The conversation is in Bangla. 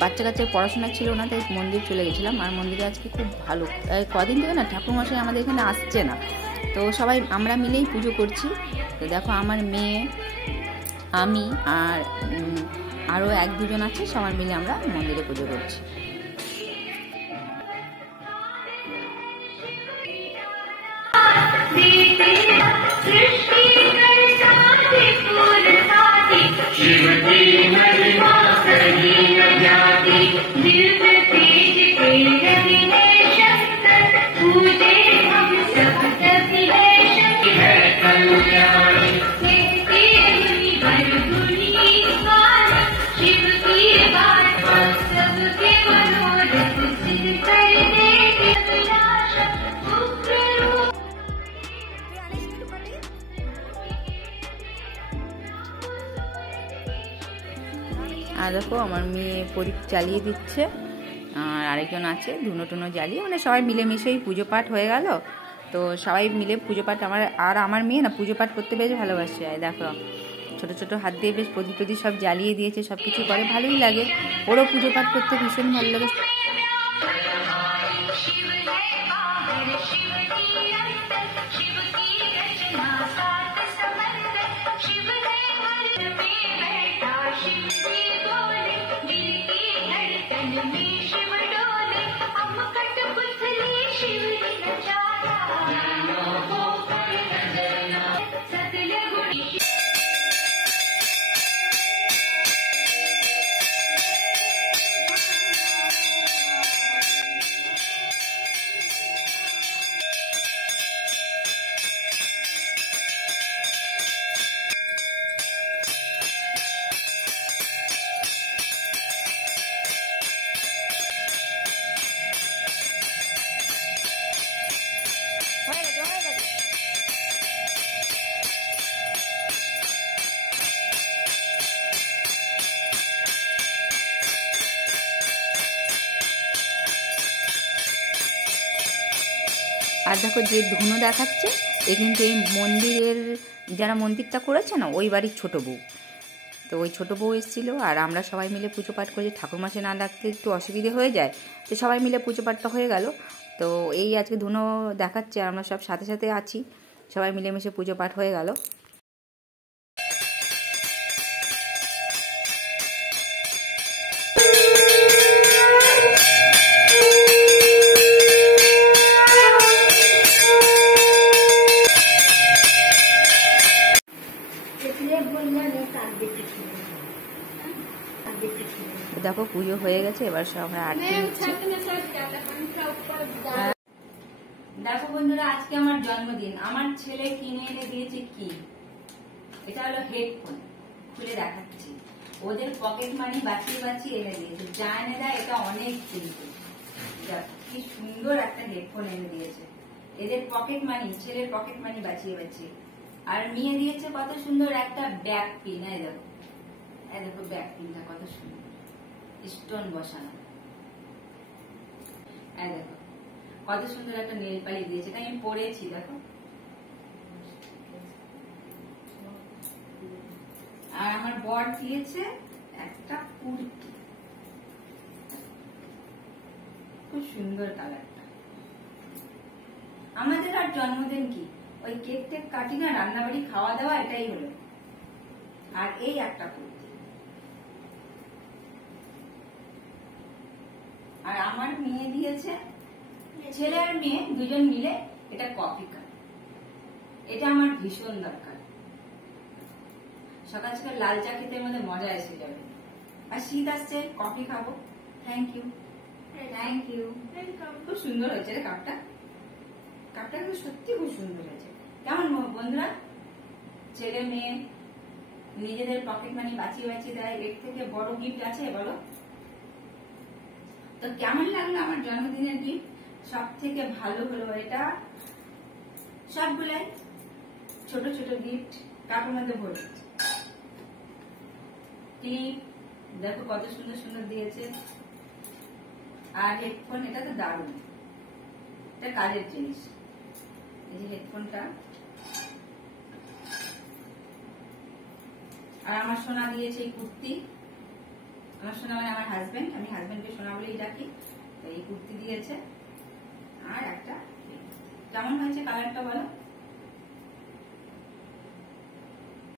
বাচ্চা কাচ্চার পড়াশোনা ছিল না, তাই মন্দির চলে গেছিলাম। আর মন্দিরে আজকে খুব ভালো, কদিন থেকে না ঠাকুরমশাই আমাদের এখানে আসছে না, তো সবাই আমরা মিলেই পুজো করছি। তো দেখো আমার মেয়ে, আমি আর আরও 1-2 জন আছে, সবাই মিলে আমরা মন্দিরে পুজো করছি। আর দেখো আমার মেয়ে প্রদীপ জ্বালিয়ে দিচ্ছে, আর আরেকজন আছে ধুনো টুনো জ্বালিয়ে, মানে সবাই মিলেমিশেই পুজো পাঠ হয়ে গেল। তো সবাই মিলে পুজো পাঠ, আমার মেয়ে না পুজো পাঠ করতে বেশ ভালোবাসে। আর দেখো ছোটো ছোটো হাত দিয়ে বেশ প্রদীপ টদীপ সব জ্বালিয়ে দিয়েছে, সব কিছু করে, ভালোই লাগে, ওরও পুজো পাঠ করতে ভীষণ ভালো লাগে। আর দেখো যে ধুনো দেখাচ্ছে, এ কিন্তু এই মন্দিরের যারা মন্দিরটা করেছে না, ওই বাড়ির ছোটো বউ। তো ওই ছোটো বউ এসেছিলো, আর আমরা সবাই মিলে পুজো পাঠ করেছি। ঠাকুরমাসে না ডাকলে একটু অসুবিধে হয়ে যায়, তো সবাই মিলে পুজো পাঠটা হয়ে গেল। তো এই আজকে ধুনো দেখাচ্ছে, আর আমরা সব সাথে সাথে আছি, সবাই মিলেমিশে পুজো পাঠ হয়ে গেল। দেখো পুজো হয়ে গেছে, এবার সব আমরা আরতি দিচ্ছি। দেখো বন্ধুরা, আজকে আমার জন্মদিন, আমার ছেলে কিনে এনে দিয়েছে কি, এটা হলো হেডফোন, খুলে দেখাচ্ছি। ওদের পকেট মানি বাঁচিয়ে বাঁচিয়ে এনে দিয়েছে, যা এনে দেয় এটা অনেক কিন্তু। কি সুন্দর একটা হেডফোন এনে দিয়েছে, এদের পকেট মানি, ছেলের পকেট মানি বাঁচিয়ে বাঁচিয়ে। আর মেয়ে দিয়েছে কত সুন্দর একটা ব্যাক পিন, এই দেখো, এই দেখো ব্যাক পিনটা কত সুন্দর, স্টোন বসানো। এই দেখো কত সুন্দর একটা নেল পালিশ দিয়েছে, এটা আমি পরেছি দেখো। আর আমার বর দিয়েছে একটা কুর্তি, খুব সুন্দর কালারটা। আমাদের আর জন্মদিন কি, ওই কেক টেক কাটি না, রান্নাবাড়ি খাওয়া দাওয়া, এটাই হলো। আর এই একটা কুর্তি। আর আমার মেয়ে দিয়েছে, ছেলে আর মেয়ে দুজন মিলে এটা কফি কাপ, এটা আমার ভীষণ দরকার। সকাল সকাল লাল চা খেতে মধ্যে মজা এসে যাবে, আর শীত আসছে, কফি খাবো। Thank you, thank you. খুব সুন্দর হয়েছে রে কাপটা, কাপটা কিন্তু সত্যি খুব সুন্দর হয়েছে। কেমন বন্ধুরা, ছেলে মেয়ে নিজেদের পকেট মানি বাঁচিয়ে বাঁচিয়ে দেয়, এর থেকে বড় গিফট আছে বলো? তো কেমন লাগলো আমার জন্মদিনের গিফট? সব থেকে ভালো হলো এটা, সবগুলাই ছোট ছোট গিফট, কাপের মধ্যে ভরে। টিপ দেখো কত সুন্দর সুন্দর দিয়েছে, আর হেডফোন, এটা তো দারুণ, এটা কাজের জিনিস। এই যে হেডফোনটা, আর আমার সোনা দিয়েছে এই কুর্তি, আমার সোনা মানে আমার হাজবেন্ড, আমি হাজবেন্ডকে সোনা বলেই ডাকি। তো এই কুর্তি দিয়েছে আর একটা। কেমন হয়েছে কালারটা বলো?